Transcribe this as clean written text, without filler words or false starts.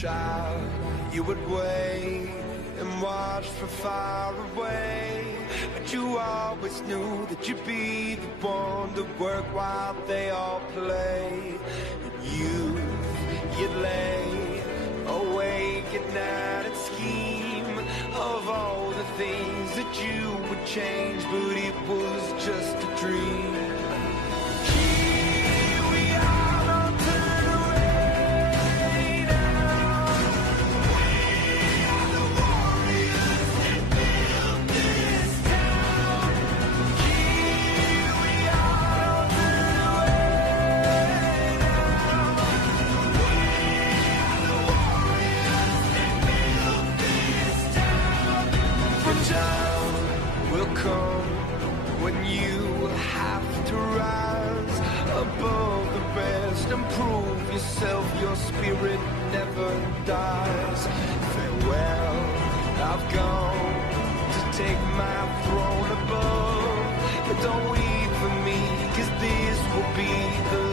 child, you would wait and watch from far away, but you always knew that you'd be the one to work while they all play. And you'd lay awake at night and scheme of all the things that you would change, but it was just a dream. Will come when you have to rise above the rest and prove yourself. Your spirit never dies. Farewell, I've gone to take my throne above, but don't weep for me, 'cause this will be the